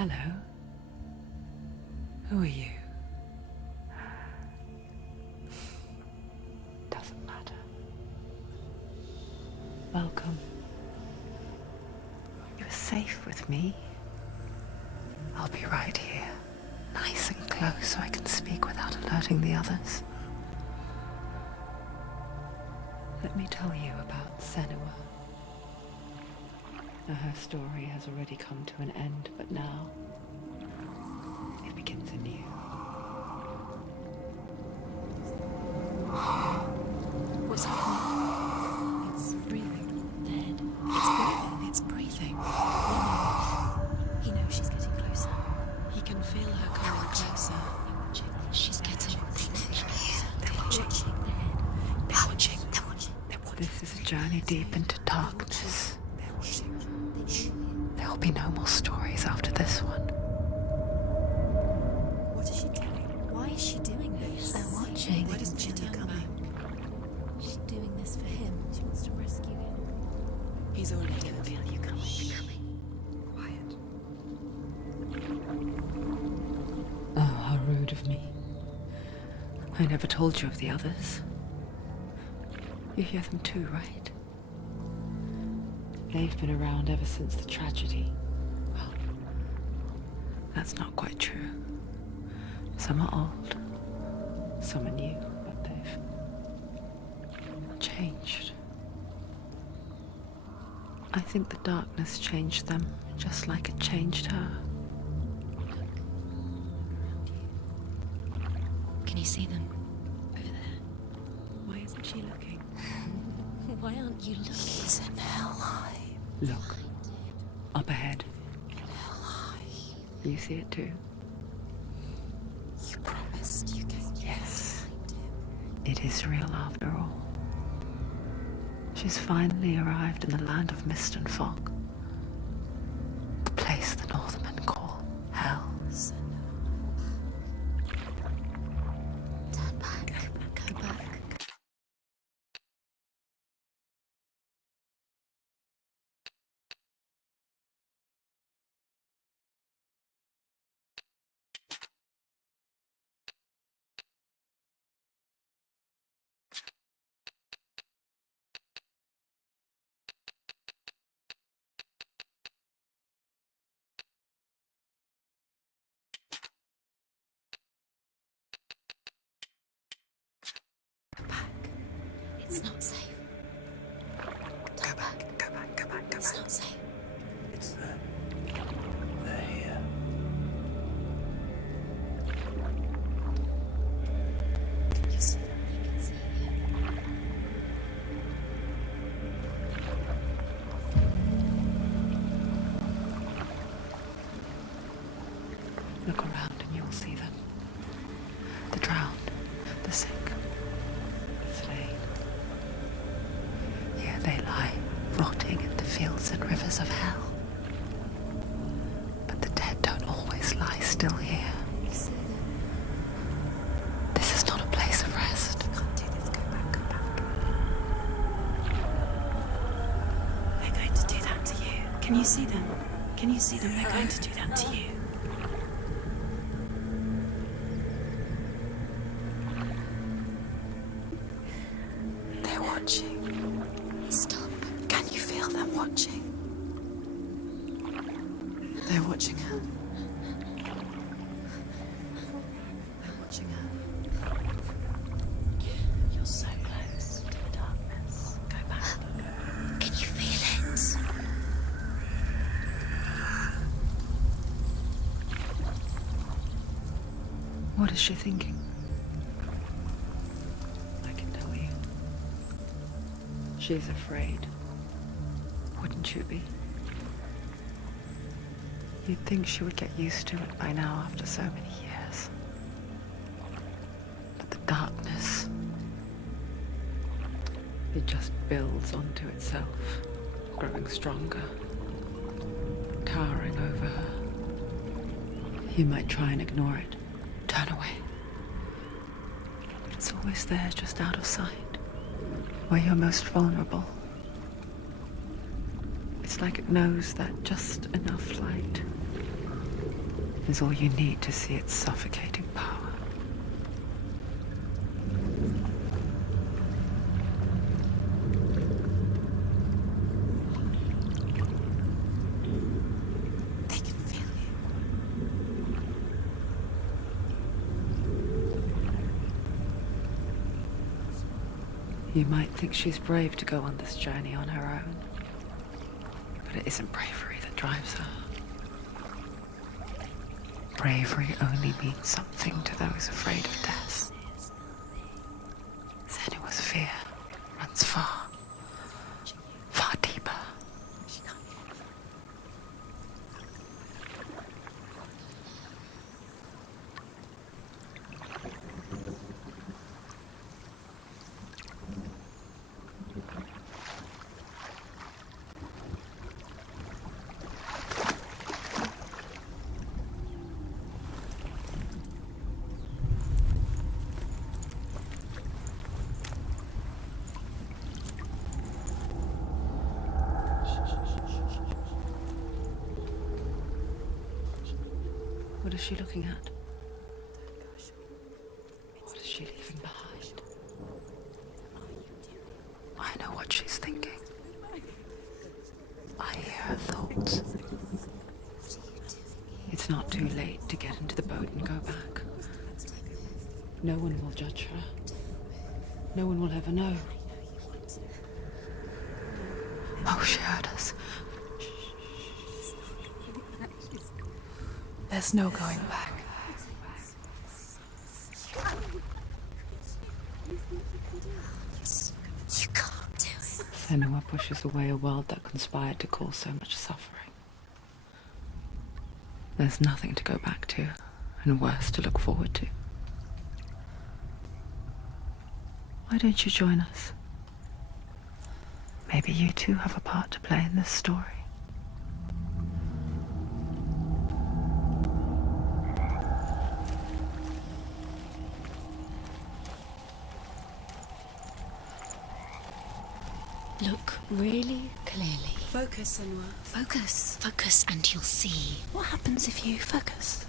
Hello. Who are you? Doesn't matter. Welcome. You're safe with me. I'll be right here, nice and close so I can speak without alerting the others. Let me tell you about Senua. Now, her story has already come to an end, but now it begins anew. What's happening? It's breathing. Dead. It's breathing. He knows she's getting closer. He can feel her coming closer. She's getting closer. They're watching. They're watching. This is a journey deep into darkness. There'll be no more stories after this one. What is she doing? Why is she doing this? They're watching. Why doesn't she turn back? She's doing this for him. She wants to rescue him. He's already doing feel you coming. Quiet. Oh, how rude of me. I never told you of the others. You hear them too, right? They've been around ever since the tragedy. Well, that's not quite true. Some are old, some are new, but they've changed. I think the darkness changed them, just like it changed her. Can you see them? Over there. Why isn't she looking? Why aren't you looking? He's in Hellblade. Look, up ahead. You see it too? You promised you could. Yes. It is real after all. She's finally arrived in the land of mist and fog. The place the Northmen call Hell. Turn back. Go back. It's not safe. Go back. Go back. Go back. It's not safe. It's there. They're here. You see them? You can see them. Look around and you will see them. The drowned, the sick, the slain. Here they lie, rotting in the fields and rivers of hell. But the dead don't always lie still here. You see them? This is not a place of rest. You can't do this. Go back. Go back. They're going to do that to you. Can you see them? Can you see them? They're going to do that to you. They're watching. Stop. Can you feel them watching? They're watching her. They're watching her. You're so close to the darkness. Go back. Can you feel it? What is she thinking? I can tell you. She's afraid. Wouldn't you be? You'd think she would get used to it by now after so many years. But the darkness, it just builds onto itself, growing stronger, towering over her. You might try and ignore it, turn away. But it's always there, just out of sight, where you're most vulnerable. It's like it knows that just enough light is all you need to see its suffocating power. They can feel it. You might think she's brave to go on this journey on her own, but it isn't bravery that drives her. Bravery only means something to those afraid of death. Senua's fear runs far, far deeper. What is she looking at? What is she leaving behind? I know what she's thinking. I hear her thoughts. It's not too late to get into the boat and go back. No one will judge her. No one will ever know. Oh, she heard us. There's no going back. You can't do it. Senua pushes away a world that conspired to cause so much suffering. There's nothing to go back to, and worse to look forward to. Why don't you join us? Maybe you too have a part to play in this story. Look really clearly. Focus, Senua. Focus. Focus and you'll see. What happens if you focus?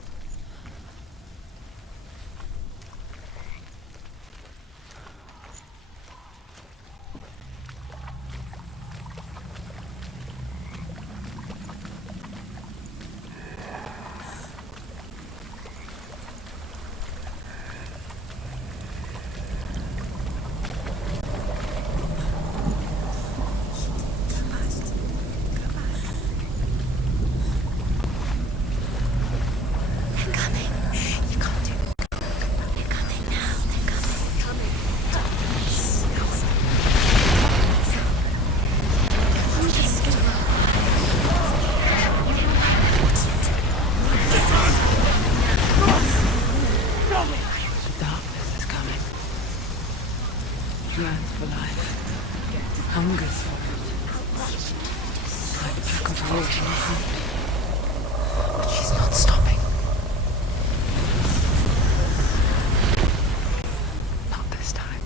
Yearns for life, hungers for it. Like a pack of wolves in hunt. But she's not stopping. Not this time.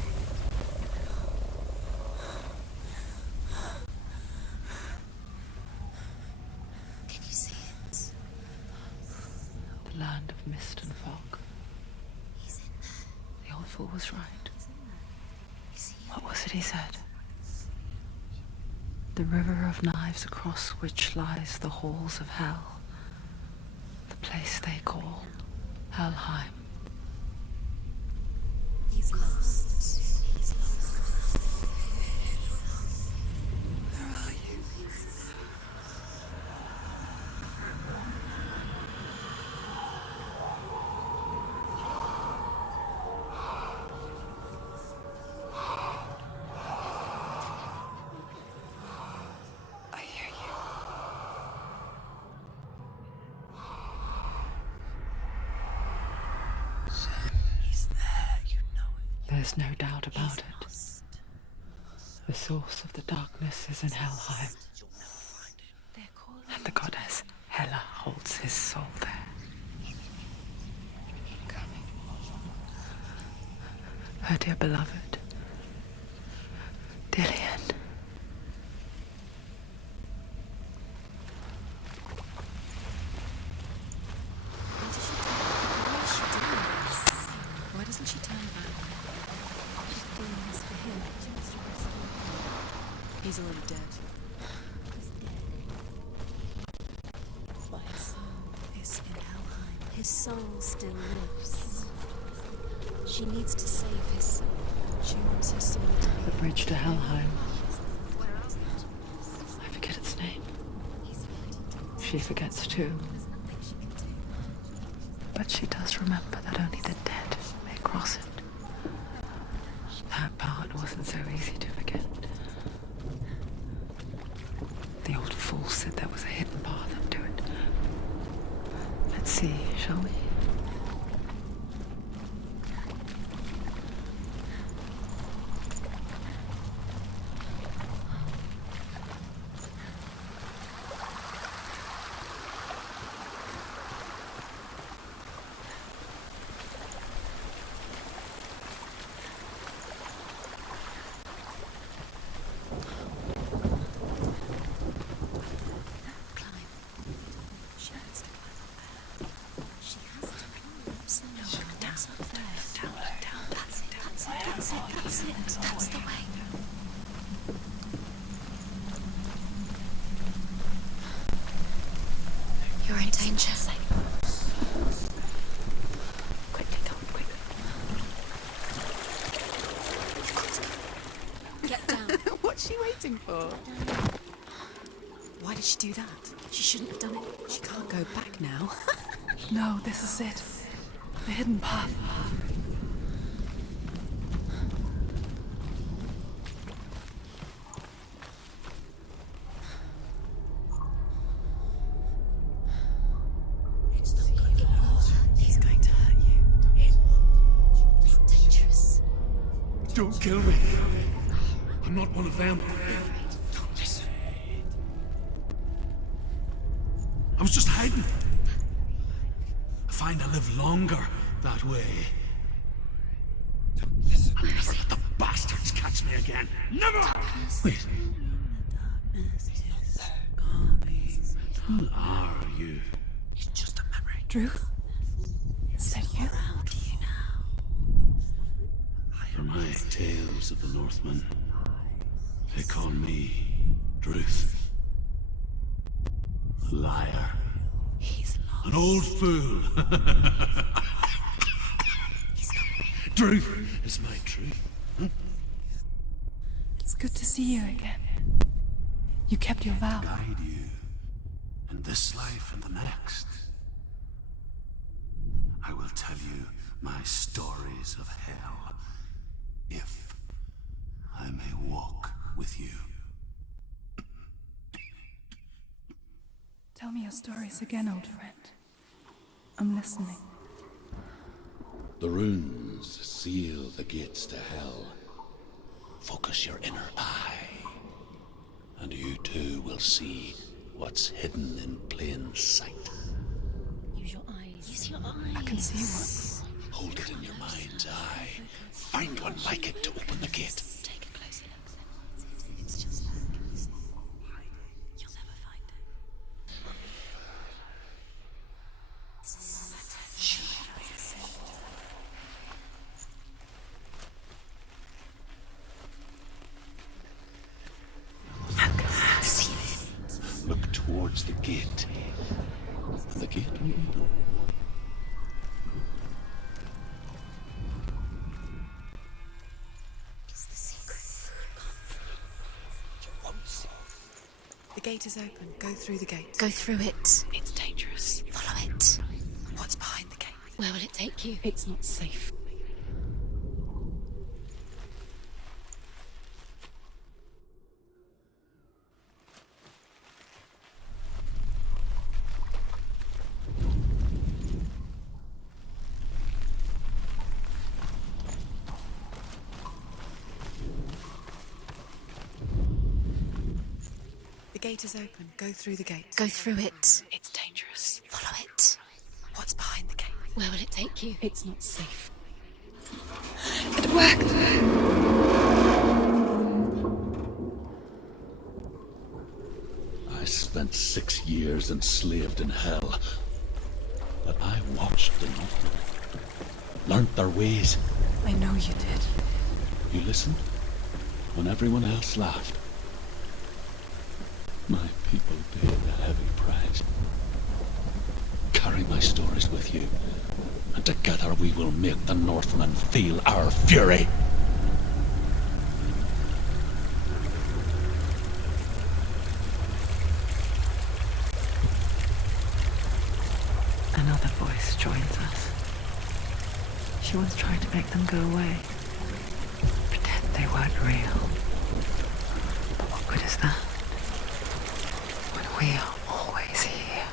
Can you see it? The land of mist and fog. He's in there. The old fool was right. You see him? What was it he said? The river of knives across which lies the halls of hell. The place they call Helheim. He's lost. He's lost. Where are you? I hear you. He's there, you know it. There's no doubt about it. The source of the darkness is in Helheim, You'll never find him. They're calling. and the goddess Hela holds his soul there. Coming. Her dear beloved, Dillian. He's already dead. But his soul is in Helheim. His soul still lives. She needs to save his soul. She wants his soul to be The bridge to Helheim. Where else? I forget its name. She forgets too. But she does remember that only the dead may cross it. That part wasn't so easy to forget. The old fool said there was a hidden path up to it. Let's see, shall we? That's the way. You're in danger. Quickly, come, quickly. Get down. What's she waiting for? Why did she do that? She shouldn't have done it. She can't go back now. No, this is it. The hidden path. He's going to hurt you. It's dangerous. Don't kill me. I'm not one of them. Don't listen. I was just hiding. I find I live longer that way. Don't listen. I'll never let the bastards catch me again. Never! Wait. Who are you? It's just a memory. Druth? Is that you? From my tales of the Northmen, they call me Druth. A liar. He's lost. An old fool. Druth is my truth. It's good to see you again. You kept your vow. Guide you in this life and the next. I will tell you my stories of hell, if I may walk with you. Tell me your stories again, old friend. I'm listening. The runes seal the gates to hell. Focus your inner eye, and you too will see what's hidden in plain sight. Use your eyes. Use your eyes. I can see one. Hold it in your mind's eye. Find one like it to open the gate. Take a closer look. It's just like you'll never find it. Look towards the gate. And the gate will open. It's the secret. You won't see. The gate is open. Go through the gate. Go through it. It's dangerous. Follow it. What's behind the gate? Where will it take you? It's not safe. The gate is open. Go through the gate. Go through it. It's dangerous. Follow it. What's behind the gate? Where will it take you? It's not safe. It worked! I spent 6 years enslaved in hell. But I watched the Northmen. Learned their ways. I know you did. You listened when everyone else laughed. My people paid a heavy price. Carry my stories with you, and together we will make the Northmen feel our fury. Another voice joins us. She once tried to make them go away. Pretend they weren't real. But what good is that? When we are always here.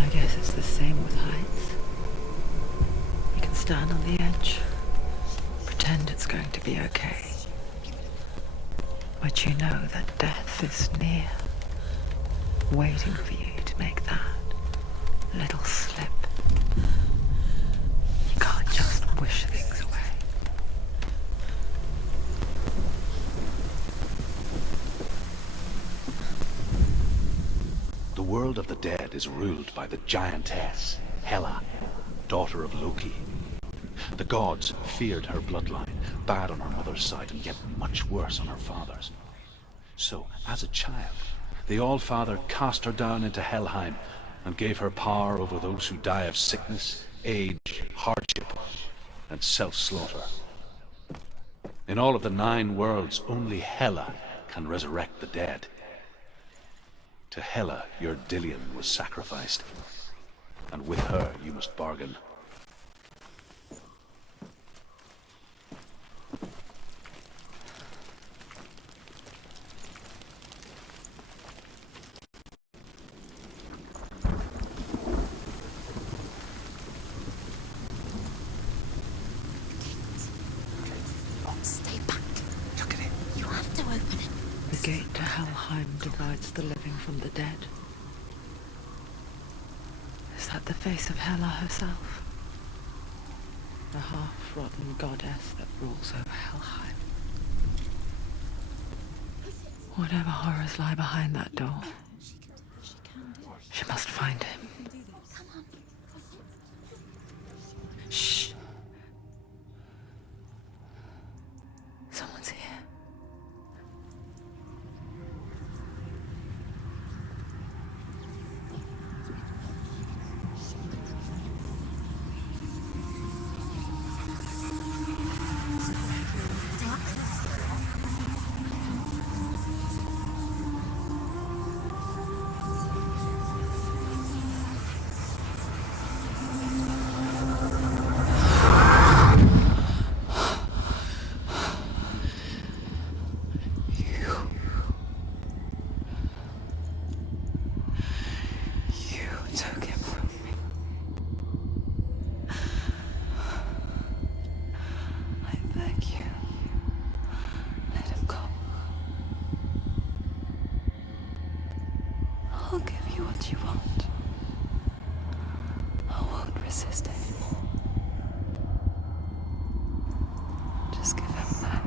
I guess it's the same with heights. You can stand on the edge, pretend it's going to be okay. But you know that death is near, waiting for you to make that little slip. You can't just wish things away. The world of the dead is ruled by the giantess, Hela, daughter of Loki. The gods feared her bloodline, bad on her mother's side and yet much worse on her father's. So, as a child, the All-Father cast her down into Helheim and gave her power over those who die of sickness, age, hardship, and self-slaughter. In all of the 9 worlds, only Hela can resurrect the dead. To Hela, your Dillion was sacrificed, and with her you must bargain. Stay back. Look at it. You have to open it. The gate to Helheim divides the living from the dead. Is that the face of Hela herself? The half-rotten goddess that rules over Helheim. Whatever horrors lie behind that door, she must find him. Shh. Someone's here. Took him from me. I beg you, let him go. I'll give you what you want. I won't resist anymore. Just give him back.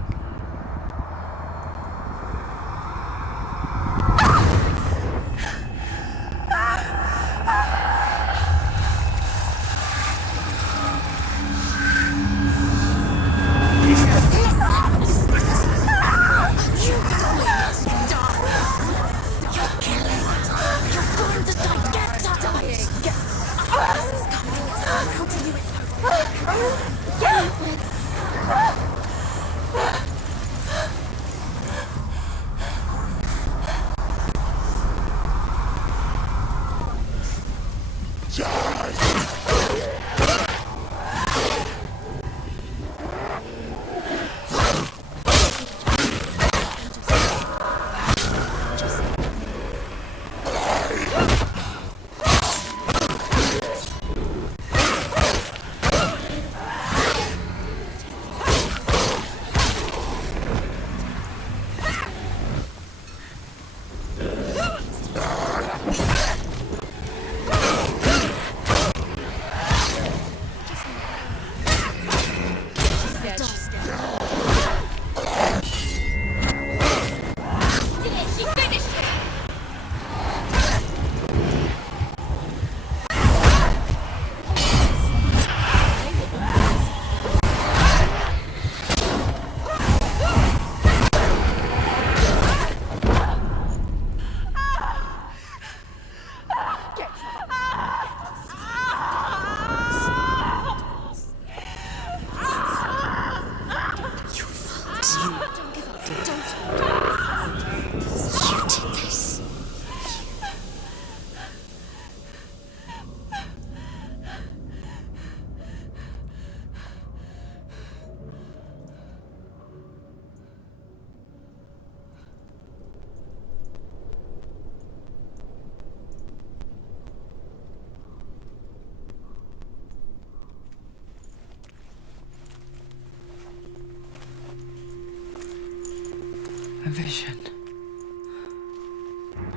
vision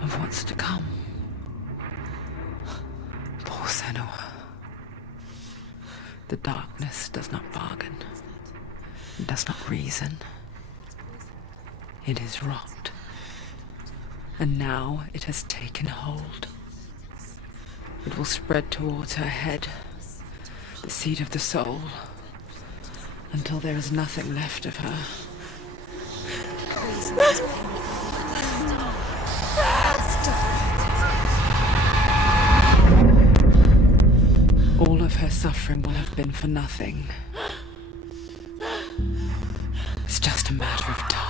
of what's to come. Poor Senua. The darkness does not bargain, does not reason. It is wrought, and now it has taken hold. It will spread towards her head, the seat of the soul, until there is nothing left of her. All of her suffering will have been for nothing. It's just a matter of time.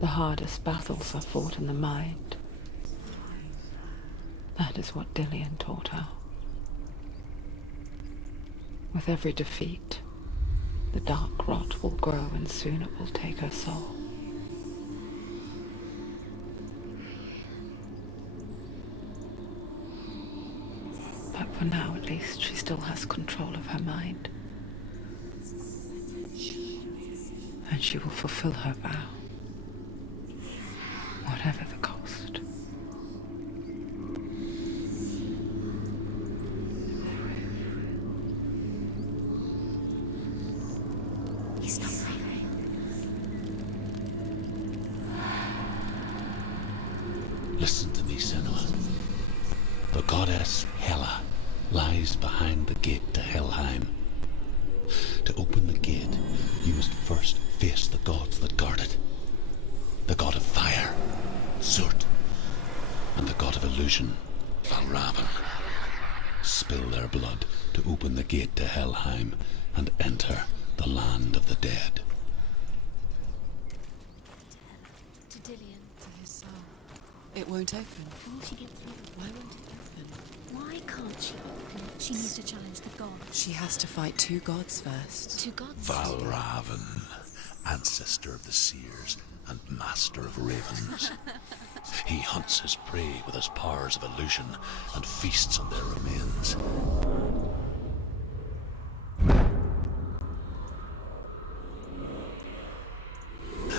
The hardest battles are fought in the mind. That is what Dillian taught her. With every defeat, the dark rot will grow and soon it will take her soul. But for now, at least, she still has control of her mind. And she will fulfill her vow. Whatever the cost. He's not right. Listen to me, Senua. The goddess Hela lies behind the gate to Helheim. To open the gate, you must first face the gods that guard it. The god of fire, Zurt, and the god of illusion, Valravan. Spill their blood to open the gate to Helheim and enter the land of the dead. To Dillian. To his soul. It won't open. Will she get through? Why won't it open? Why can't she open it? She needs to challenge the gods. She has to fight two gods first. Two gods? Valravan, ancestor of the seers and master of ravens. He hunts his prey with his powers of illusion and feasts on their remains.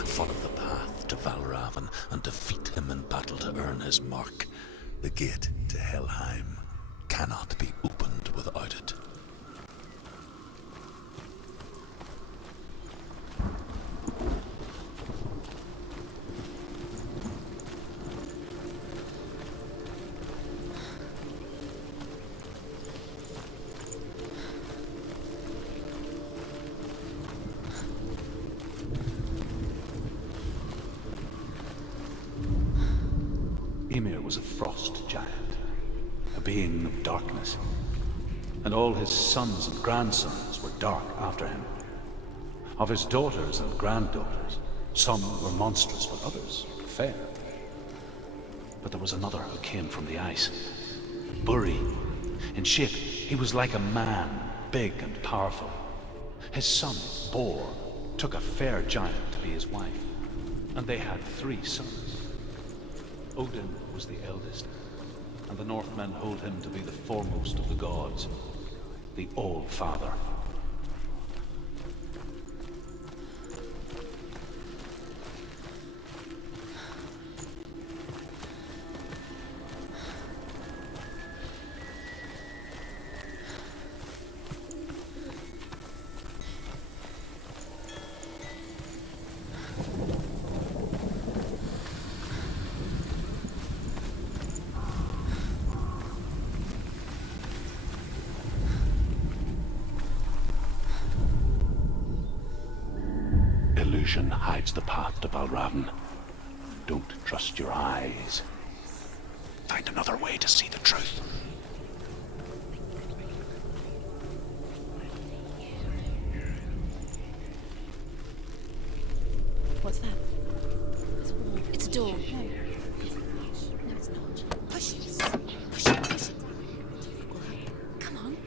Follow the path to Valravan and defeat him in battle to earn his mark. The gate to Helheim cannot be opened without it. Ymir was a frost giant, a being of darkness, and all his sons and grandsons were dark after him. Of his daughters and granddaughters, some were monstrous, but others fair. But there was another who came from the ice. Buri. In shape, he was like a man, big and powerful. His son, Bor, took a fair giant to be his wife, and they had 3 sons. Odin was the eldest, and the Northmen hold him to be the foremost of the gods, the All-Father. Illusion hides the path to Valravan. Don't trust your eyes. Find another way to see the truth. door. No, it's not. Push it. Push it, push it. Come on.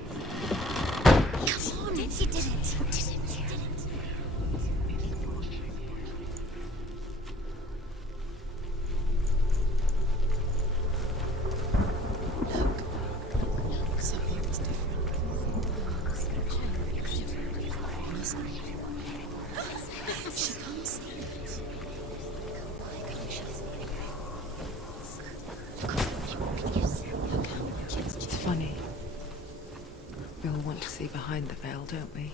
Come on. She did it. Something's different. She can't see it. It's funny. We all want to see behind the veil, don't we?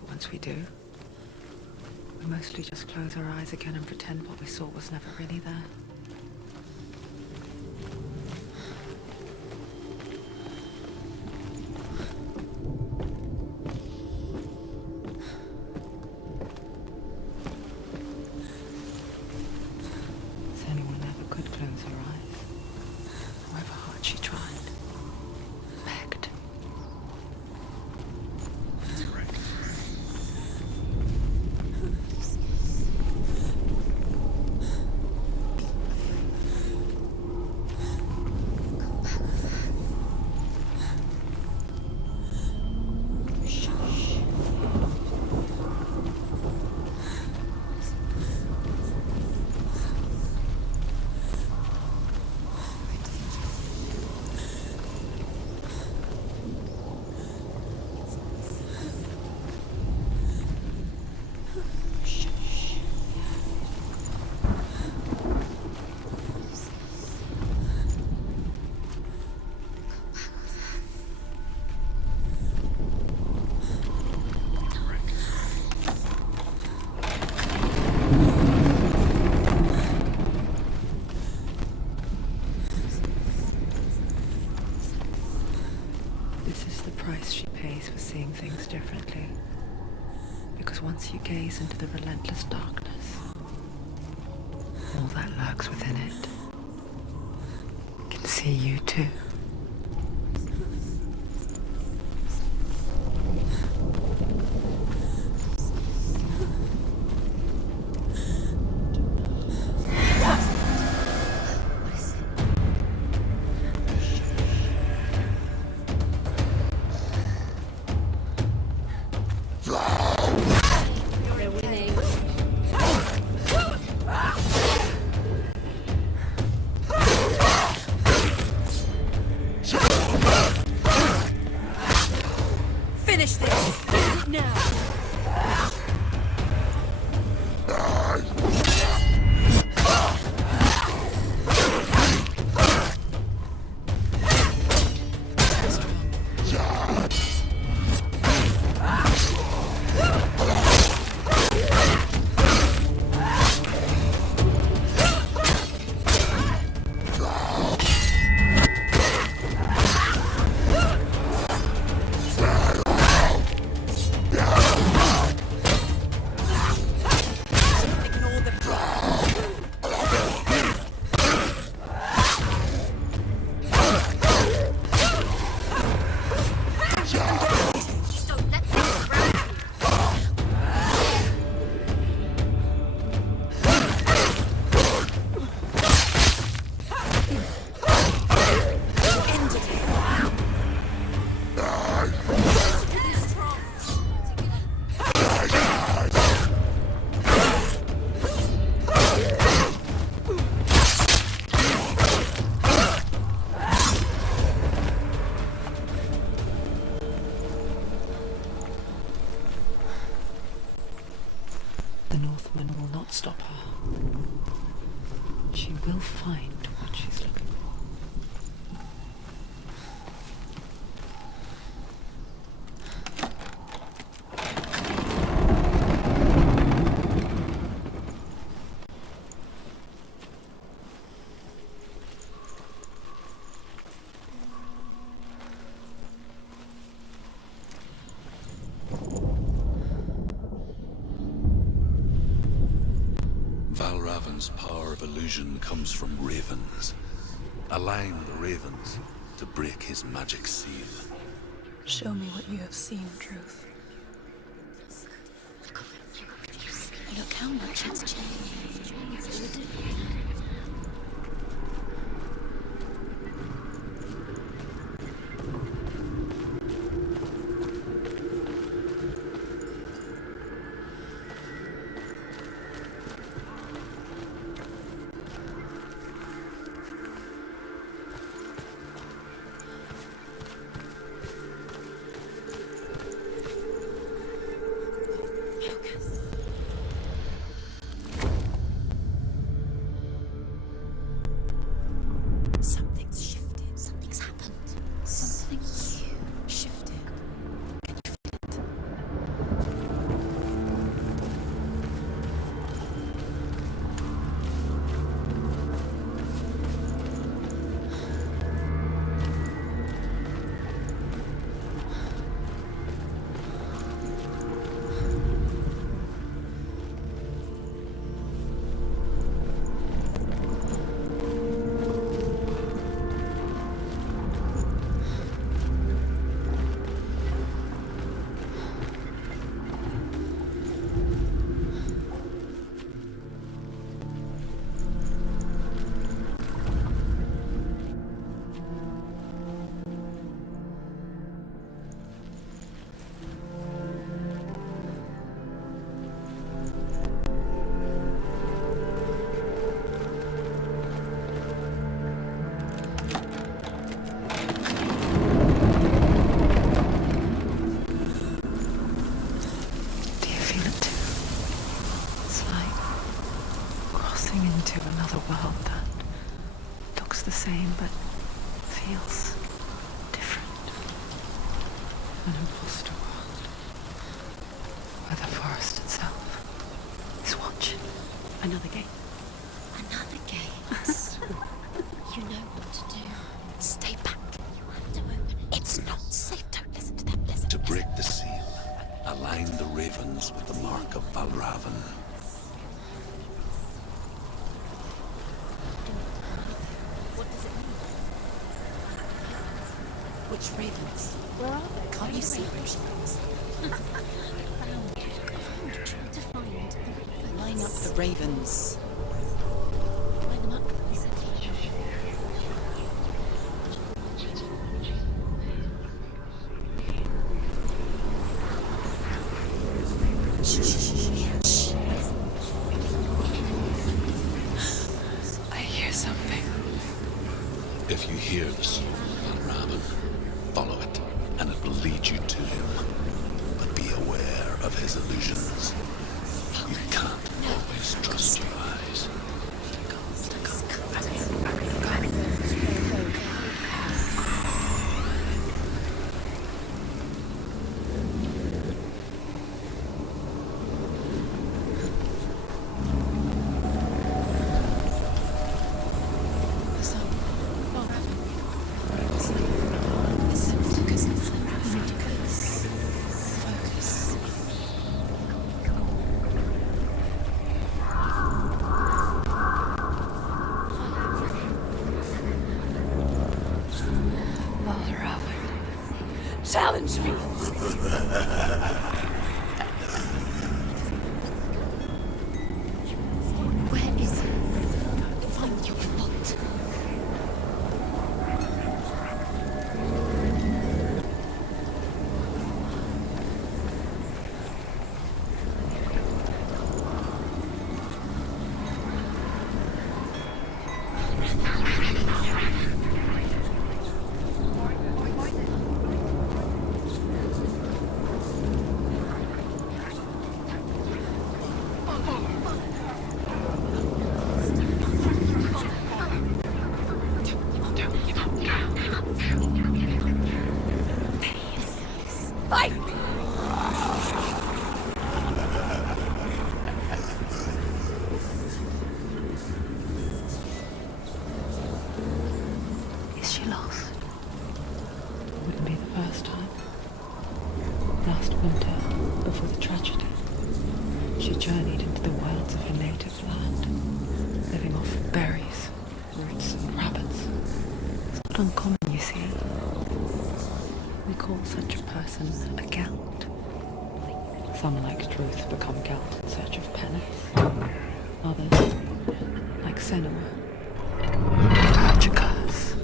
But once we do, we mostly just close our eyes again and pretend what we saw was never really there. Senua never could close her eyes, however hard she tried. Begged. This is the price she pays for seeing things differently. Because once you gaze into the relentless darkness, all that lurks within it can see you too. They're winning. Finish this now. Ignore the Don't let them surround you. ended it. This strong. The Northman will not stop her. She will find what she's looking for. Valravan's power of illusion comes from ravens. Align the ravens to break his magic seal. Show me what you have seen, Truth. Look how much it's changed. It's Something's shifted. Something's happened. Something shifted. Can you feel it? Do you feel it too? It's like crossing into another world that looks the same but feels different. An imposter world where the forest itself is watching. Another gate. Another gate. You know what to do. Stay back. You have to open it. It's not safe. Don't listen to them. Listen. To break the seal, align the ravens with the mark of Valravan. What does it mean? Which ravens? Where are they? Can't you see where she is? To find. Line up the ravens. Line them up. Listen. I hear something. If you hear the soul of Valravan, follow it, and it will lead you to him. But be aware of his illusions. You can't always trust your eyes. Listen, focus. Focus. Challenge me. Where is it? Find your spot. Is she lost? Wouldn't be the first time. Last winter, before the tragedy, she journeyed into the wilds of her native land, living off berries, roots, and rabbits. It's not uncommon, you see. We call such a person a Gelt. Some, like Truth, become Gelt in search of penance. Others, like Senua, purge a curse.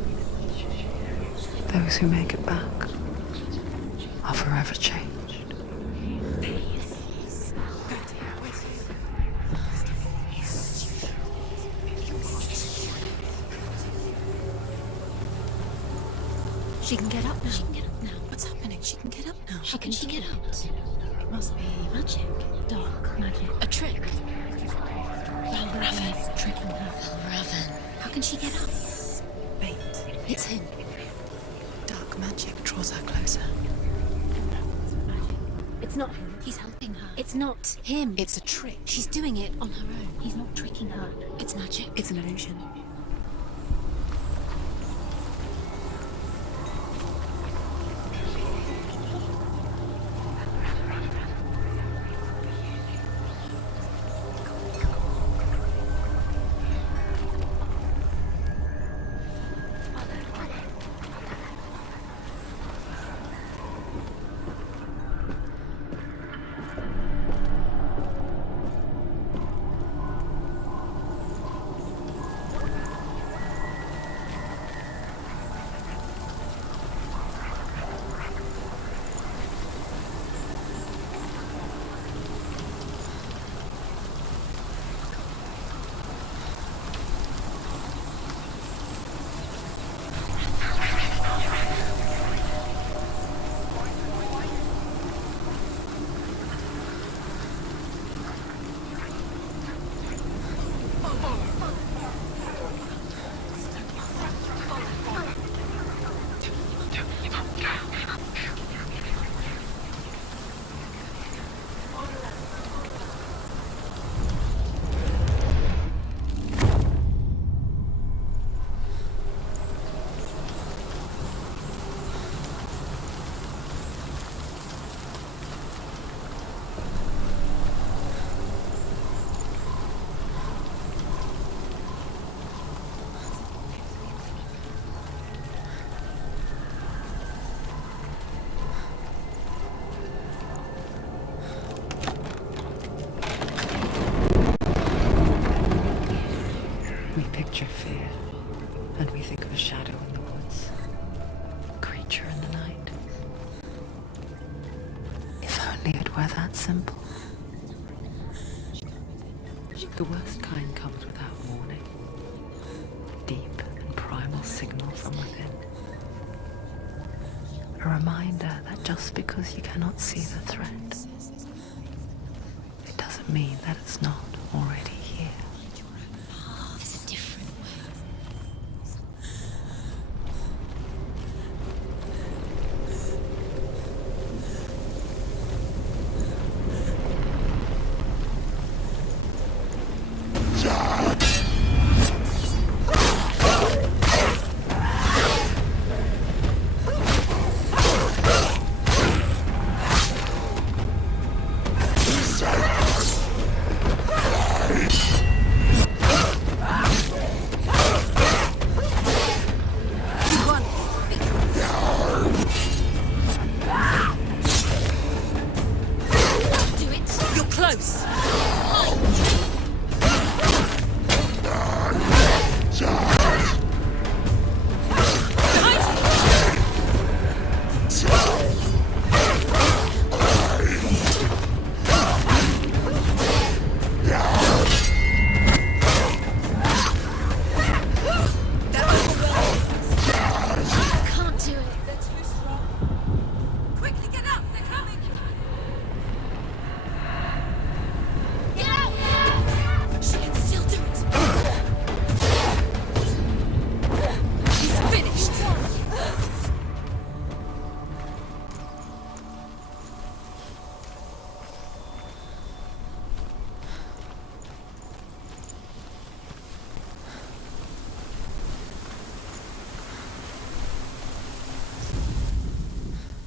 Those who make it back are forever changed. She can get up now. She can get up now. What's happening? She can get up now. How can she get up? It must be magic. Dark magic. A trick. Valravan. Trick on her. Valravan. How can she get up? Babe. It's him. Dark magic draws her closer. It's not him. He's helping her. It's not him. It's a trick. She's doing it on her own. He's not tricking her. It's magic. It's an illusion. We picture fear, and we think of a shadow in the woods, a creature in the night. If only it were that simple. The worst kind comes without warning. Deep and primal signal from within. A reminder that just because you cannot see the threat, it doesn't mean that it's not already here. There's a different way.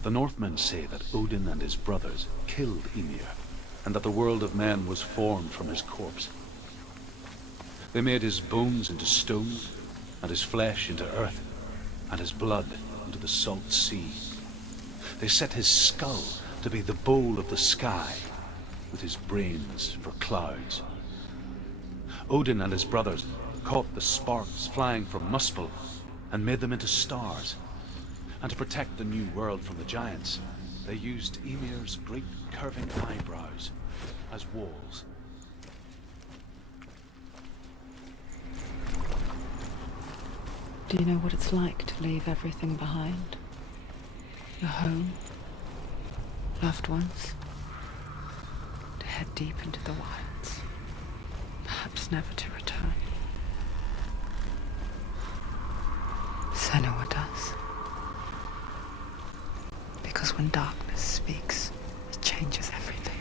The Northmen say that Odin and his brothers killed Ymir, and that the world of men was formed from his corpse. They made his bones into stone, and his flesh into earth, and his blood into the salt sea. They set his skull to be the bowl of the sky, with his brains for clouds. Odin and his brothers caught the sparks flying from Muspel and made them into stars. And to protect the new world from the giants, they used Ymir's great curving eyebrows as walls. Do you know what it's like to leave everything behind? Your home, loved ones, to head deep into the wilds, perhaps never to return. So Senua does. Because when darkness speaks, it changes everything.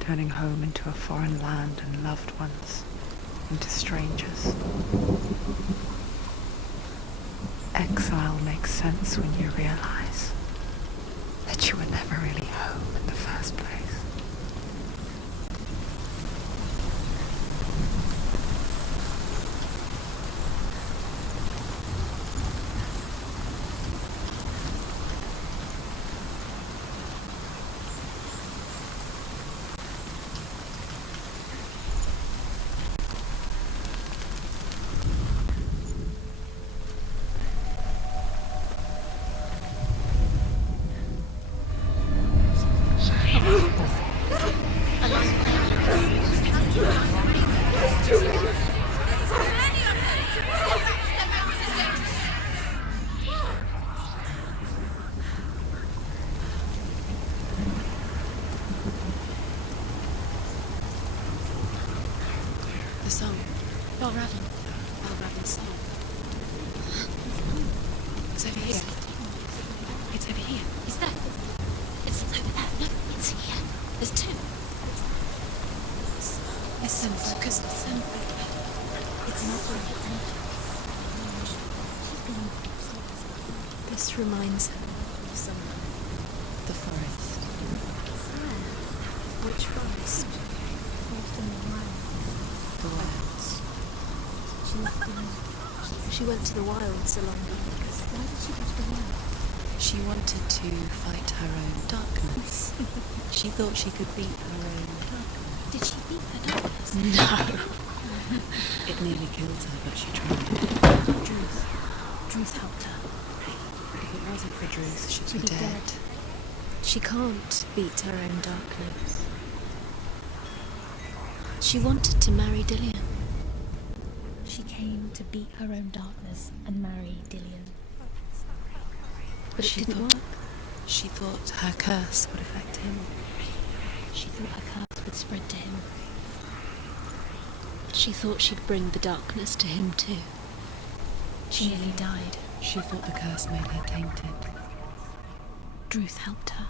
Turning home into a foreign land and loved ones into strangers. Exile makes sense when you realize that you were never really home in the first place. The song. Balravin's song. It's over here. It's over here. Is that? It's over there. No, it's here. There's two. Listen, focus, listen. It's not right. This reminds her of someone. The forest. Which forest? The wilds. She went to the wilds along because why did she go to the wilds? She wanted to fight her own darkness. She thought she could beat her own darkness. Did she beat her darkness? No. It nearly killed her, but she tried. Druth helped her. If it wasn't for Druth, she'd be She'd be dead. dead. She can't beat her own darkness. She wanted to marry Dillian. She came to beat her own darkness and marry Dillian. But it didn't work. She thought her curse would affect him. She thought her curse would spread to him. She thought she'd bring the darkness to him too. She nearly died. She thought the curse made her tainted. Druth helped her.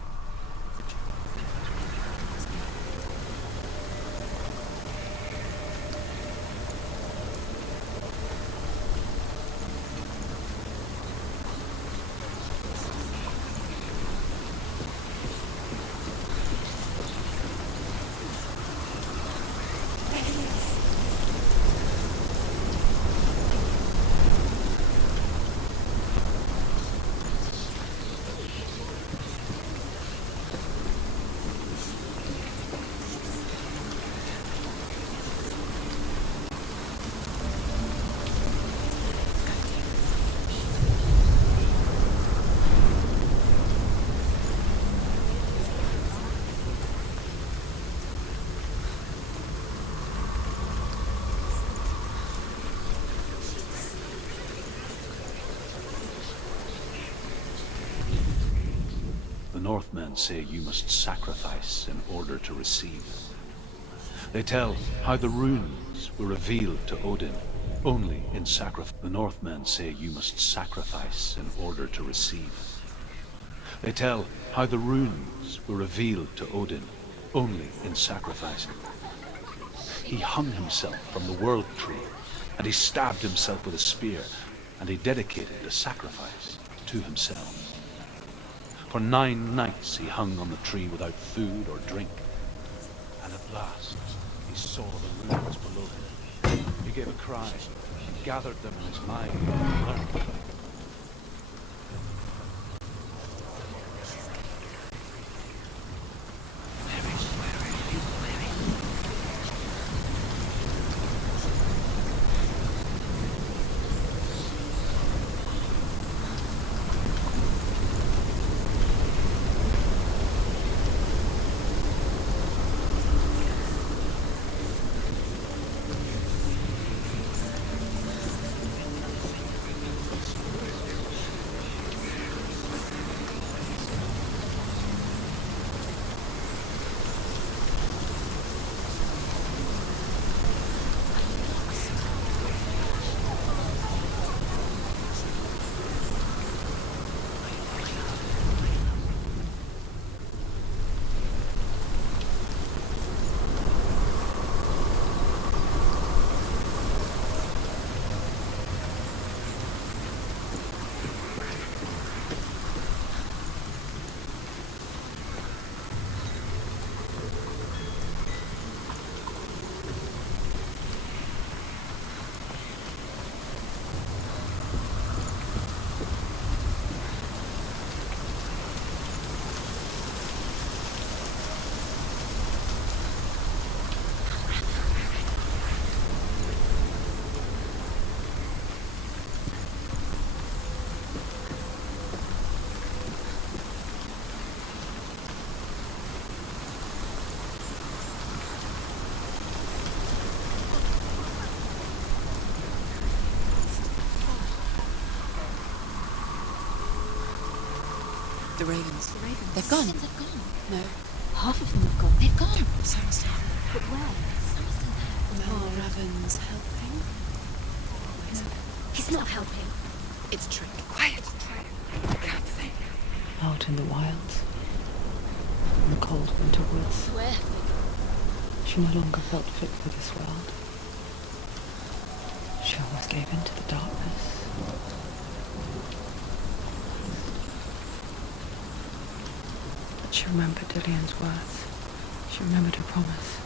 The Northmen say you must sacrifice in order to receive. They tell how the runes were revealed to Odin only in sacrifice. The Northmen say you must sacrifice in order to receive. They tell how the runes were revealed to Odin only in sacrifice. He hung himself from the world tree, and he stabbed himself with a spear, and he dedicated a sacrifice to himself. For 9 nights he hung on the tree without food or drink, and at last he saw the runes below him. He gave a cry, he gathered them in his mind, and learned. The ravens. The ravens. They've gone. They've gone. No. Half of them have gone. They've gone. Some are still there. But where? Some are still there. No. Raven's helping. No. He's not helping. It's a trick. Quiet. I can't think. Out in the wilds, in the cold winter woods, Where? she no longer felt fit for this world. She almost gave in to the darkness. But she remembered Dillian's words. She remembered her promise.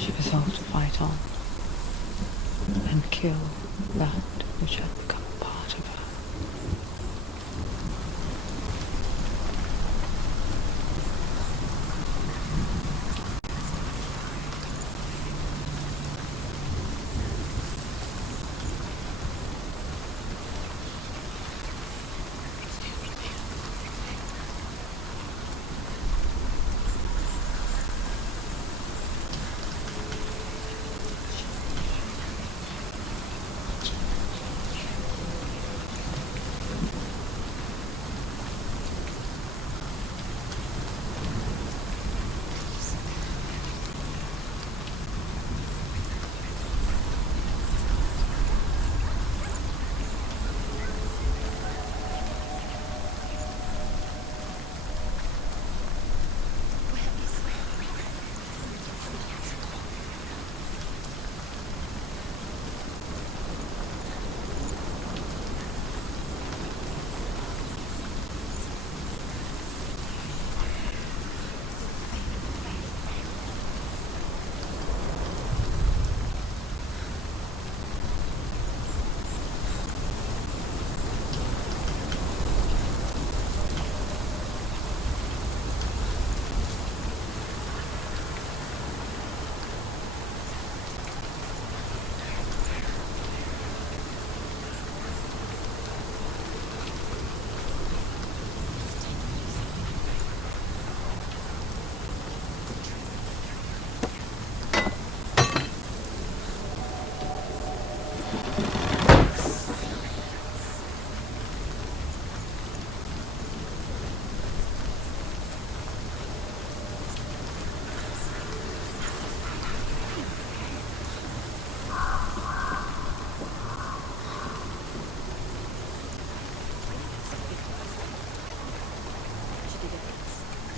She resolved to fight on and kill that which had become part of her.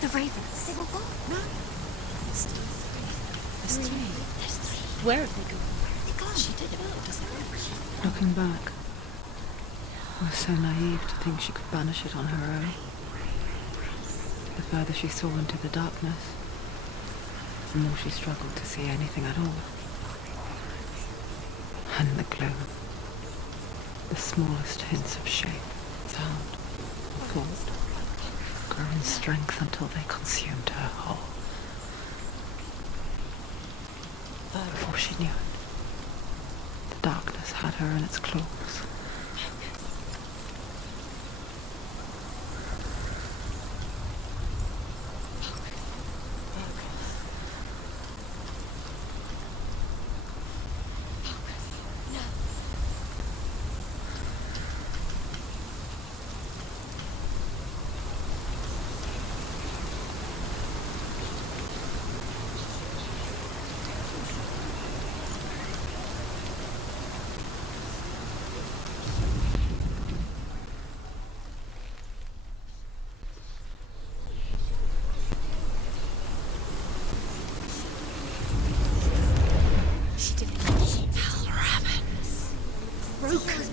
The ravens. They were gone. No. There's still three. There's three. There's three. Where have they gone? Where have they gone? She did it. Does that work? Looking back, I was so naive to think she could banish it on her own. The further she saw into the darkness, the more she struggled to see anything at all. And the gloom, the smallest hints of shape, sound, or thought, grew in strength until they consumed her whole. Before she knew it, the darkness had her in its claws.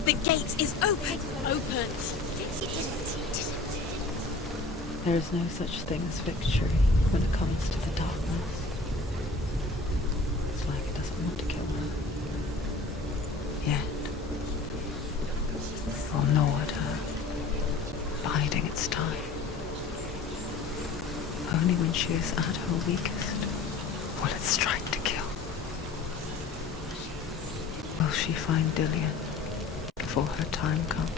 The gate is open! Open! There is no such thing as victory when it comes to the darkness. It's like it doesn't want to kill her. Yet, it will gnaw at her, biding its time. Only when she is at her weakest will it strike to kill. Will she find Dillian before her time comes?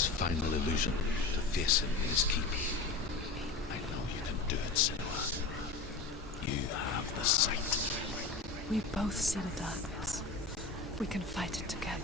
man's final illusion to face him in his keep. I know you can do it, Senua. You have the sight. We both see the darkness. We can fight it together.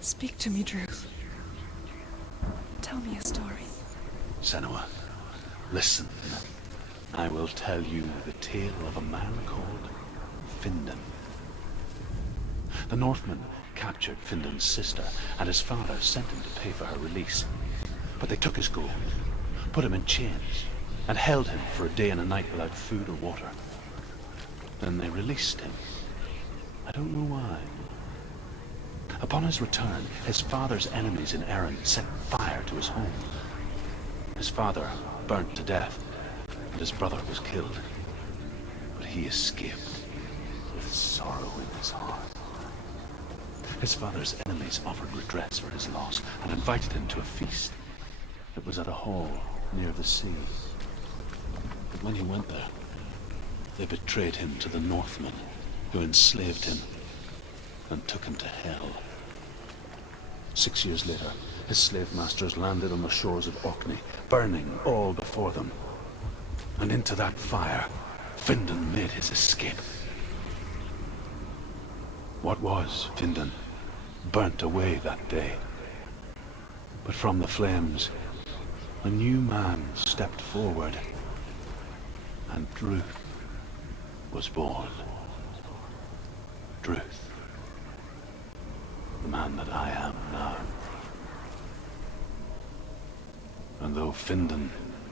Speak to me, Druth. Tell me a story. Senua, listen. I will tell you the tale of a man called Findan. The Northmen captured Findan's sister, and his father sent him to pay for her release. But they took his gold, put him in chains, and held him for a day and a night without food or water. Then they released him. I don't know why. Upon his return, his father's enemies in Erin set fire to his home. His father burnt to death, and his brother was killed. But he escaped with sorrow in his heart. His father's enemies offered redress for his loss and invited him to a feast. It was at a hall near the sea. But when he went there, they betrayed him to the Northmen, who enslaved him and took him to hell. 6 years later, his slave masters landed on the shores of Orkney, burning all before them. And into that fire, Findan made his escape. What was Findan burnt away that day. But from the flames, a new man stepped forward, and Druth was born. Druth, the man that I am now. And though Findan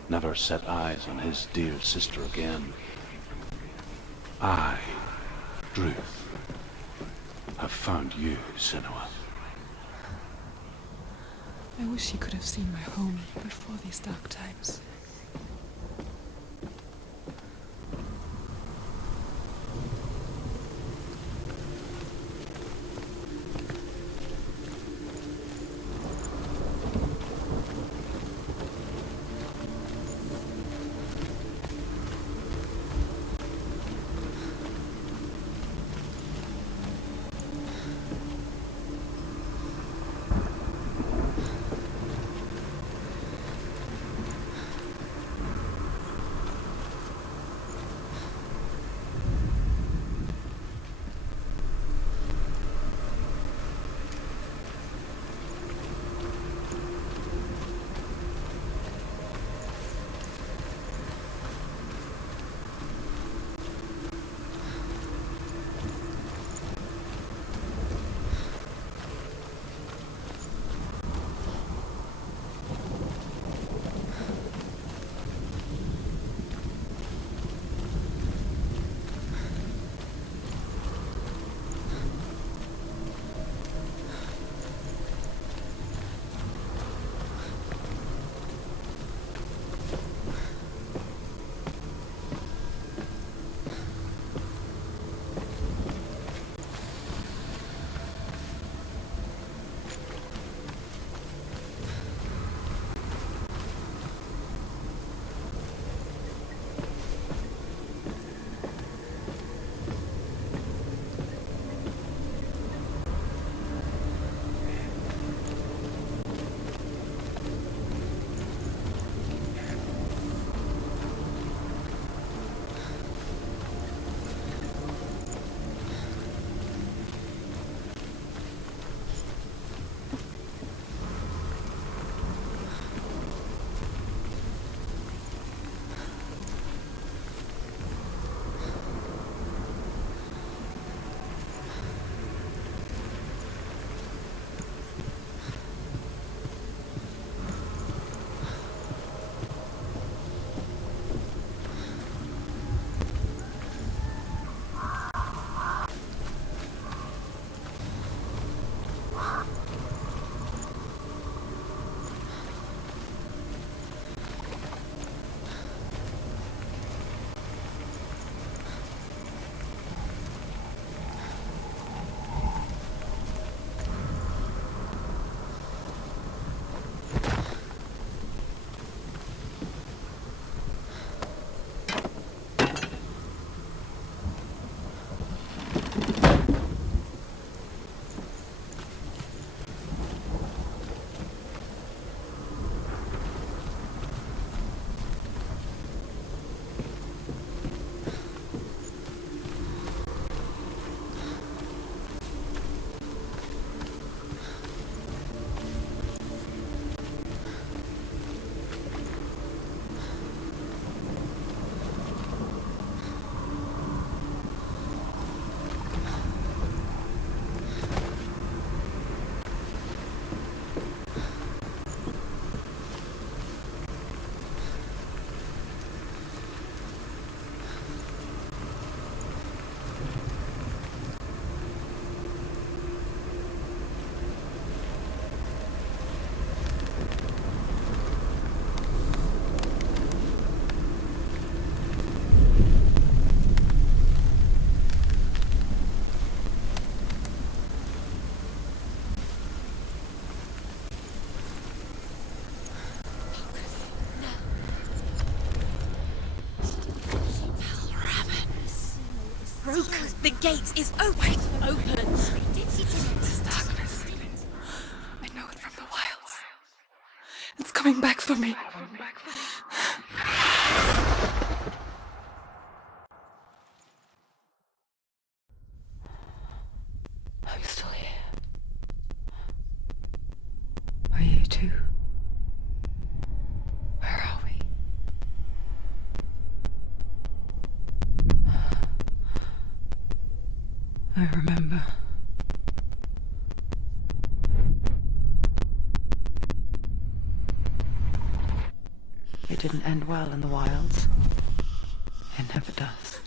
never set eyes on his dear sister again, I, Druth, have found you, Senua. I wish you could have seen my home before these dark times. Broken. The gate is open. Open. This darkness. I know it from the wilds. coming back for me. I'm still here. Are you too? Where are we? I remember. It didn't end well in the wilds. It never does.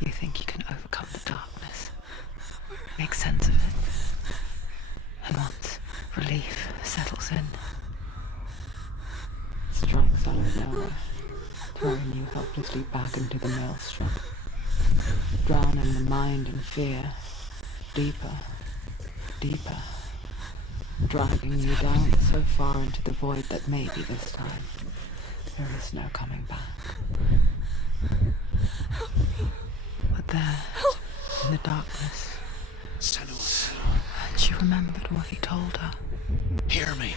You think you can overcome the darkness, make sense of it, and once relief settles in, it strikes out of nowhere, throwing you helplessly back into the maelstrom, drowning the mind in fear, deeper, deeper, dragging you down so far into the void that maybe this time there is no coming back. But there, in the darkness, Senua, she remembered what he told her. hear me.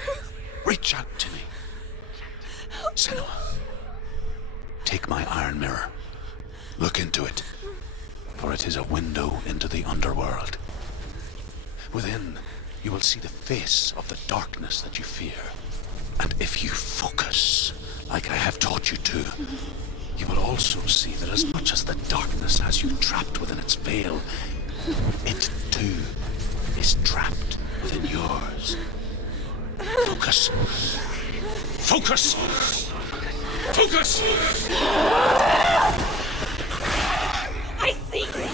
Reach out to me. Senua, take my iron mirror. Look into it, for it is a window into the underworld. Within, you will see the face of the darkness that you fear. And if you focus, like I have taught you to, you will also see that as much as the darkness has you trapped within its veil, it too is trapped within yours. Focus. Focus! Focus! I see you!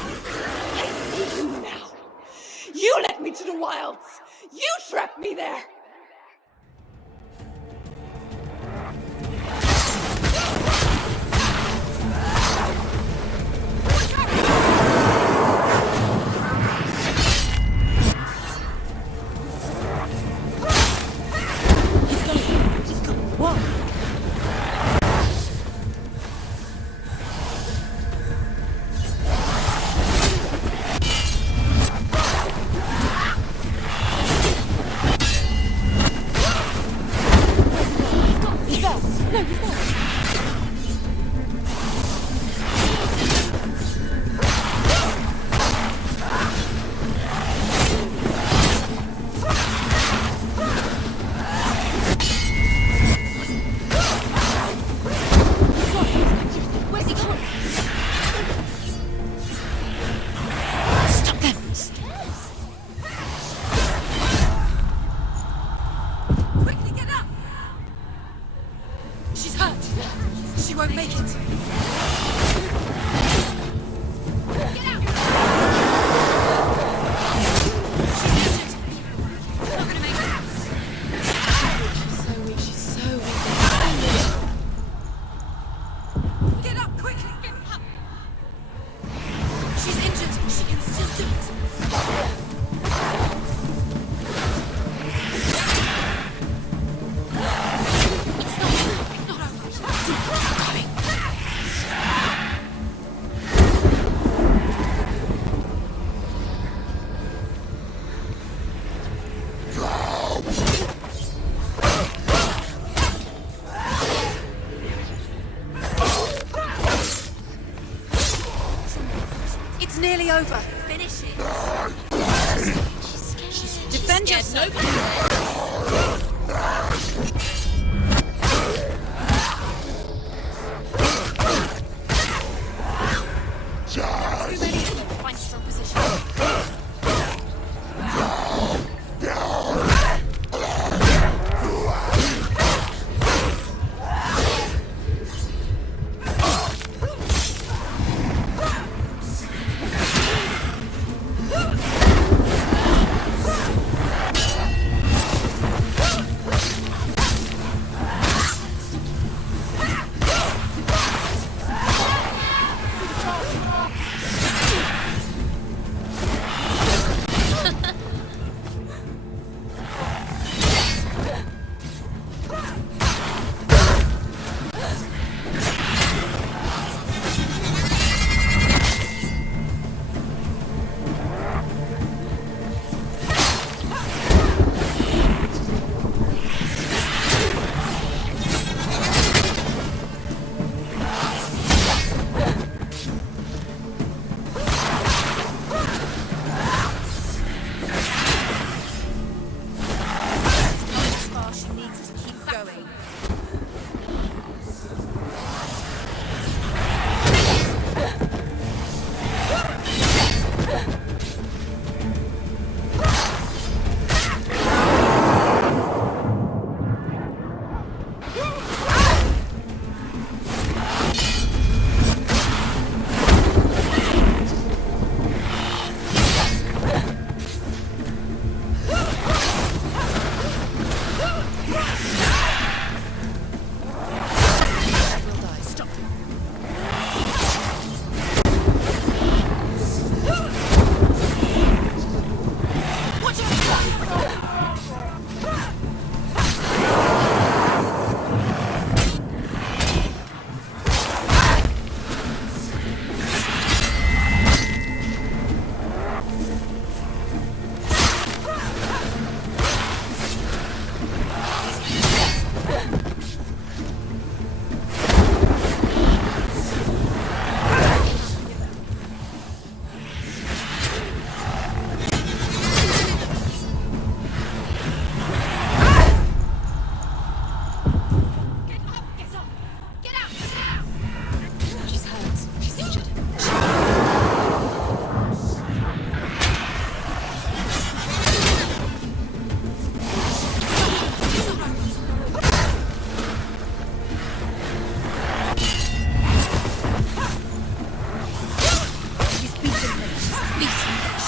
I see you now! You led me to the wilds! You trapped me there! Nearly over. Finish it. Defend yourself. Find a strong position.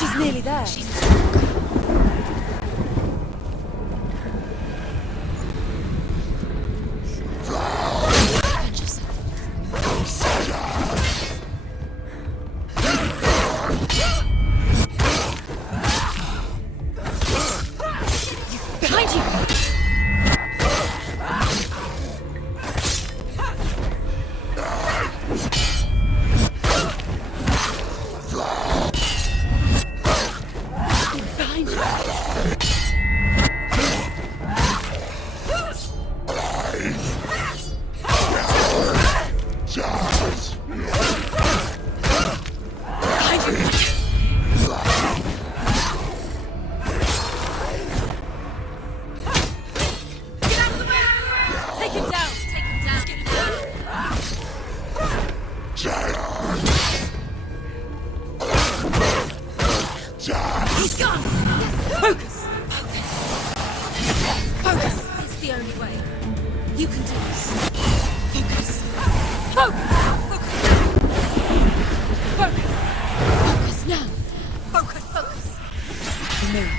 She's nearly there. Behind you! Behind you! Take him down! Take him down! Get him down! He's gone! Focus! Focus! It's the only way. You can do this. Focus! Focus! Focus! Focus now! Focus! Focus! The mirror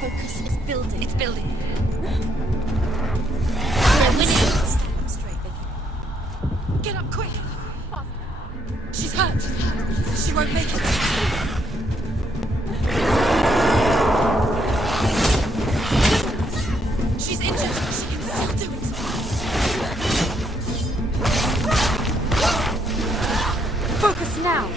focus is building. It's building. We're winning. Stand up straight, Vicky. Get up quick! She's hurt. She won't make it. She's injured. She can still do it. Focus now.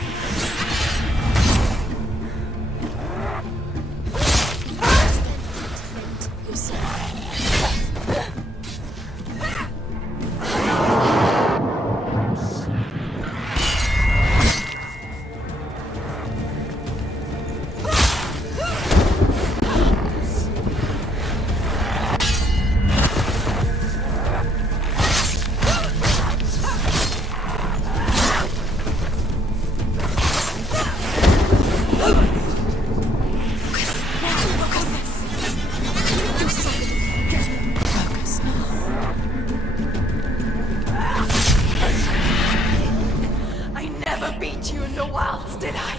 I never beat you in the wilds, did I?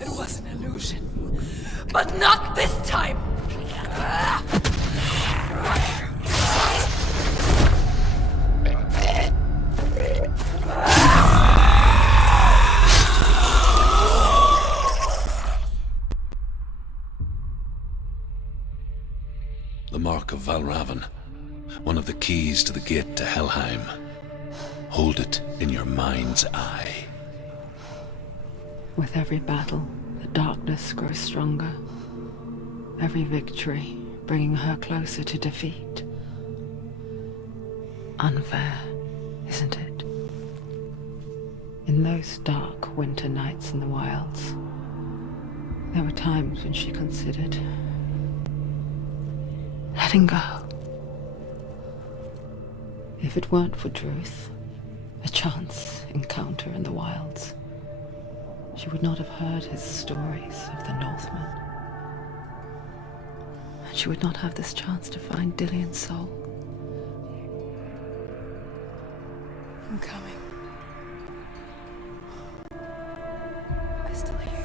It was an illusion. But not this time! The Mark of Valravn, one of the keys to the gate to Helheim. Hold it in your mind's eye. With every battle, the darkness grows stronger. Every victory bringing her closer to defeat. Unfair, isn't it? In those dark winter nights in the wilds, there were times when she considered letting go. If it weren't for Druth, a chance encounter in the wilds, she would not have heard his stories of the Northmen. And she would not have this chance to find Dillion's soul. I'm coming. I still hear you.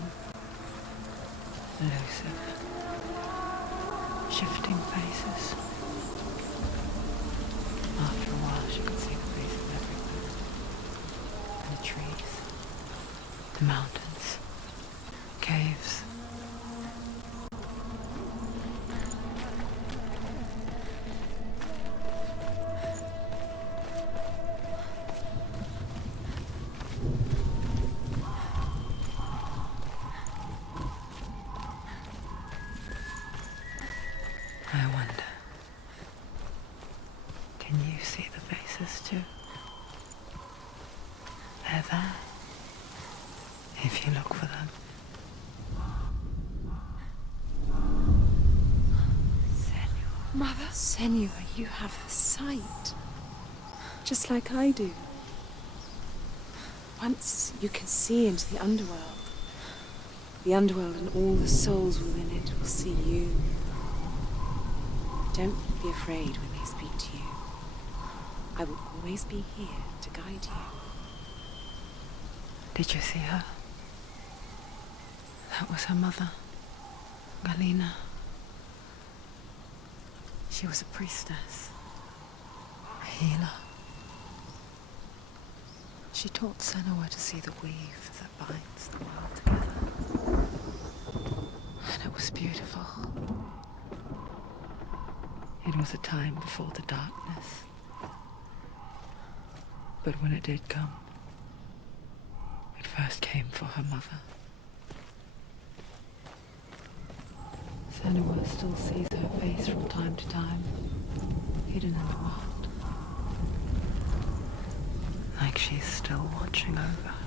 them. Elusive. Shifting faces. After a while, she could see the faces everywhere. And the trees. The mountains. Caves. I wonder, can you see the faces too? They're there, if you look for them. Senua. Mother? Senua, you have the sight. Just like I do. Once you can see into the underworld and all the souls within it will see you. Don't be afraid when they speak to you. I will always be here to guide you. Did you see her? That was her mother, Galina. She was a priestess, a healer. She taught Senua to see the weave that binds the world together. And it was beautiful. It was a time before the darkness. But when it did come, it first came for her mother. Senua still sees her face from time to time, hidden in the world. Like she's still watching over her.